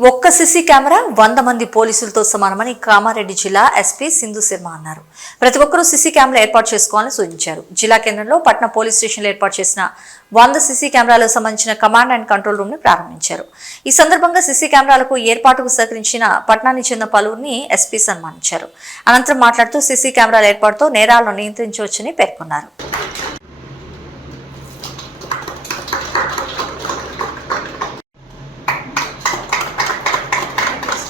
ఒక్క CC camera వంద మంది పోలీసులతో సమానమని కామారెడ్డి జిల్లా ఎస్పీ సింధు శర్మ అన్నారు. ప్రతి ఒక్కరూ సీసీ కెమెరా ఏర్పాటు చేసుకోవాలని సూచించారు. జిల్లా కేంద్రంలో పట్న పోలీస్ స్టేషన్లో ఏర్పాటు చేసిన వంద సిసి కెమెరాలకు సంబంధించిన కమాండ్ అండ్ కంట్రోల్ రూమ్ని ప్రారంభించారు. ఈ సందర్భంగా సిసి కెమెరాలకు ఏర్పాటుకు సహకరించిన పట్నానికి చెందిన పలువురిని ఎస్పీ సన్మానించారు. అనంతరం మాట్లాడుతూ సీసీ కెమెరాల ఏర్పాటుతో నేరాలను నియంత్రించవచ్చని పేర్కొన్నారు.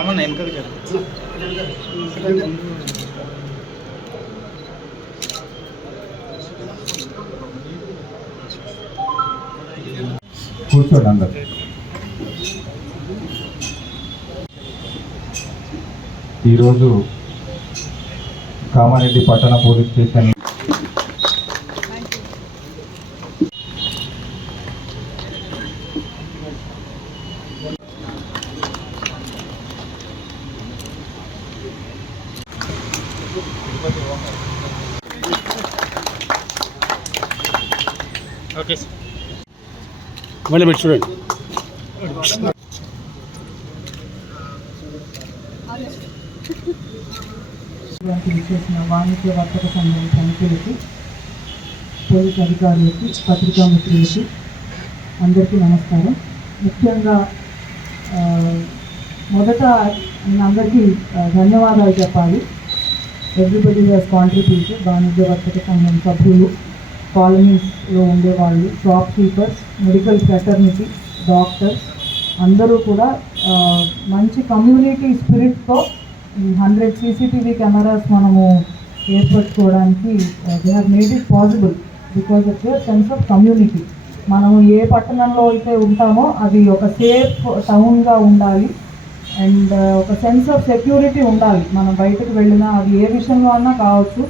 రామన్న వెనకకి చెప్పు. కూర్చోండి అందరు. ఈరోజు కామారెడ్డి పట్టణ పోలీస్ స్టేషన్ ఓకే సార్ మళ్ళీ మీరు చూడండి వాణిజ్య వర్తక సంఘం సమితులకి పోలీస్ అధికారులకి పత్రికా మిత్రులకి అందరికీ నమస్కారం ముఖ్యంగా మొదట నేను అందరికీ ధన్యవాదాలు చెప్పాలి ఎవ్రీబడి హ్యాస్ కాంట్రిబ్యూటెడ్ వాణిజ్య వర్తక సంఘం సభ్యులు కాలనీస్లో ఉండేవాళ్ళు shop keepers medical fraternity doctors అందరూ కూడా మంచి కమ్యూనిటీ స్పిరిట్తో హండ్రెడ్ సీసీటీవీ కెమెరాస్ మనము ఏర్పరచుకోవడానికి they have made it possible because of your sense of community మనం ఏ పట్టణంలో అయితే ఉంటామో అది ఒక సేఫ్ టౌన్గా ఉండాలి. అండ్ ఒక సెన్స్ ఆఫ్ సెక్యూరిటీ ఉండాలి. మనం బయటకు వెళ్ళినా అది ఏ విషయంలో అన్నా కావచ్చు.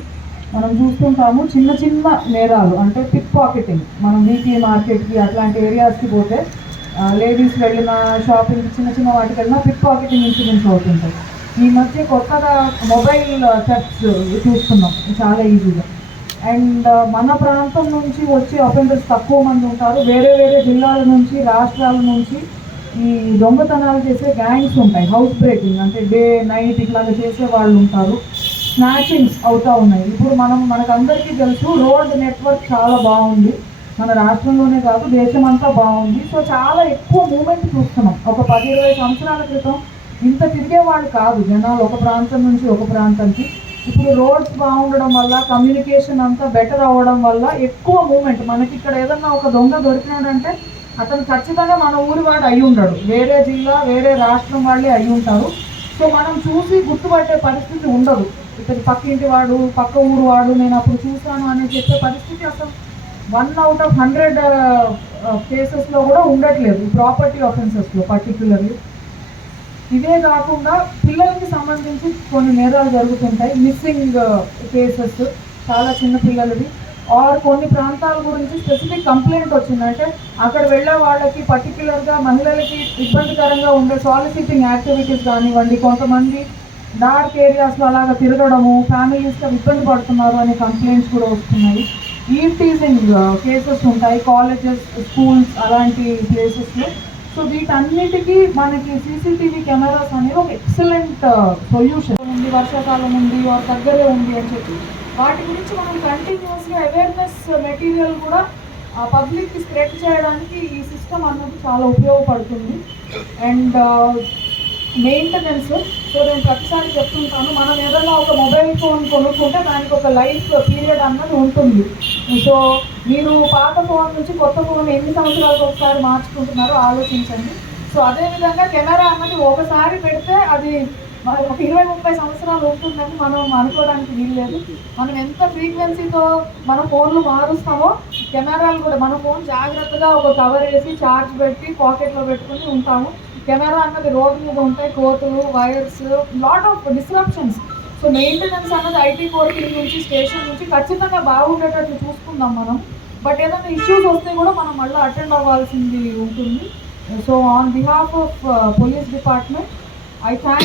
మనం చూస్తుంటాము చిన్న చిన్న నేరాలు అంటే పిక్ పాకెటింగ్ మనం వీక్లీ మార్కెట్కి అట్లాంటి ఏరియాస్కి పోతే లేడీస్ వెళ్ళిన షాపింగ్ చిన్న చిన్న వాటికి వెళ్ళినా పిక్ పాకెటింగ్ ఇన్సిడెంట్స్ అవుతుంటాయి. ఈ మధ్య కొత్తగా మొబైల్ థెఫ్ట్స్ చూస్తున్నాం చాలా ఈజీగా అండ్ మన ప్రాంతం నుంచి వచ్చే అఫెండర్స్ తక్కువ మంది ఉంటారు. వేరే వేరే జిల్లాల నుంచి రాష్ట్రాల నుంచి ఈ దొంగతనాలు చేసే గ్యాంగ్స్ ఉంటాయి. హౌస్ బ్రేకింగ్ అంటే డే నైట్ ఇట్లాగా చేసే వాళ్ళు ఉంటారు. స్నాచింగ్స్ అవుతూ ఉన్నాయి. ఇప్పుడు మనం మనకందరికీ తెలుసు రోడ్ నెట్వర్క్ చాలా బాగుంది. మన రాష్ట్రంలోనే కాదు దేశమంతా బాగుంది. సో చాలా ఎక్కువ మూమెంట్ చూస్తున్నాం. ఒక పది ఇరవై సంవత్సరాల క్రితం ఇంత తిరిగేవాళ్ళు కాదు జనాలు ఒక ప్రాంతం నుంచి ఒక ప్రాంతానికి. ఇప్పుడు రోడ్స్ బాగుండడం వల్ల కమ్యూనికేషన్ అంతా బెటర్ అవ్వడం వల్ల ఎక్కువ మూమెంట్ మనకి ఇక్కడ ఏదన్నా ఒక దొంగ దొరికినాడంటే అతను ఖచ్చితంగా మన ఊరి వాడు అయి ఉండడు. వేరే జిల్లా వేరే రాష్ట్రం వాళ్ళే అయి ఉంటారు. సో మనం చూసి గుర్తుపట్టే పరిస్థితి ఉండదు. ఇతను పక్కింటి వాడు పక్క ఊరు వాడు నేను అప్పుడు చూశాను అని చెప్పే పరిస్థితి అసలు వన్ అవుట్ ఆఫ్ హండ్రెడ్ కేసెస్లో కూడా ఉండట్లేదు ప్రాపర్టీ ఆఫెన్సెస్లో పర్టికులర్లీ ఇదే కాకుండా పిల్లలకి సంబంధించి కొన్ని నేరాలు జరుగుతుంటాయి మిస్సింగ్ కేసెస్ uh, చాలా చిన్న పిల్లలవి. ఆర్ కొన్ని ప్రాంతాల గురించి స్పెసిఫిక్ కంప్లైంట్ వచ్చిందంటే అక్కడ వెళ్ళే వాళ్ళకి పర్టికులర్గా మహిళలకి ఇబ్బందికరంగా ఉండే సాలిసిటింగ్ యాక్టివిటీస్ కానివ్వండి కొంతమంది డార్క్ ఏరియాస్లో అలాగా తిరగడము ఫ్యామిలీస్లో ఇబ్బంది పడుతున్నారు అనే కంప్లైంట్స్ కూడా వస్తున్నాయి. ఈ టీజింగ్ కేసెస్ ఉంటాయి. కాలేజెస్ స్కూల్స్ అలాంటి ప్లేసెస్లో సో వీటన్నిటికీ మనకి సీసీటీవీ కెమెరాస్ అనేవి ఒక ఎక్సలెంట్ సొల్యూషన్ ఉంది వర్షాకాలం ఉంది వారి దగ్గరే ఉంది అని చెప్పి. వాటి గురించి మనం కంటిన్యూస్గా అవేర్నెస్ మెటీరియల్ కూడా పబ్లిక్కి స్ప్రెడ్ చేయడానికి ఈ సిస్టమ్ అన్నది చాలా ఉపయోగపడుతుంది. అండ్ మెయింటెనెన్స్ సో నేను ప్రతిసారి చెప్తుంటాను మనం ఏదైనా ఒక మొబైల్ ఫోన్ కొనుక్కుంటే దానికి ఒక లైఫ్ పీరియడ్ అన్నది ఉంటుంది. సో మీరు పాత ఫోన్ నుంచి కొత్త ఫోన్ ఎన్ని సంవత్సరాలకు ఒకసారి మార్చుకుంటున్నారో ఆలోచించండి. సో అదేవిధంగా కెమెరా అన్నది ఒకసారి పెడితే అది ఒక ఇరవై ముప్పై సంవత్సరాలు ఉంటుందని మనం అనుకోవడానికి వీల్లేదు. మనం ఎంత ఫ్రీక్వెన్సీతో మన ఫోన్లు మారుస్తామో కెమెరాలు కూడా మన ఫోన్ జాగ్రత్తగా ఒక కవర్ వేసి చార్జ్ పెట్టి పాకెట్లో పెట్టుకుని ఉంటాము. కెమెరా అన్నది రోడ్ మీద ఉంటాయి కోతులు wires lot of disruptions so maintenance అన్నది ఐటీ కోర్ నుంచి స్టేషన్ నుంచి ఖచ్చితంగా బాగుండేటట్లు చూసుకుందాం మనం. బట్ ఏదైనా ఇష్యూస్ వస్తే కూడా మనం మళ్ళీ అటెండ్ అవ్వాల్సింది ఉంటుంది. So on behalf of police department I thank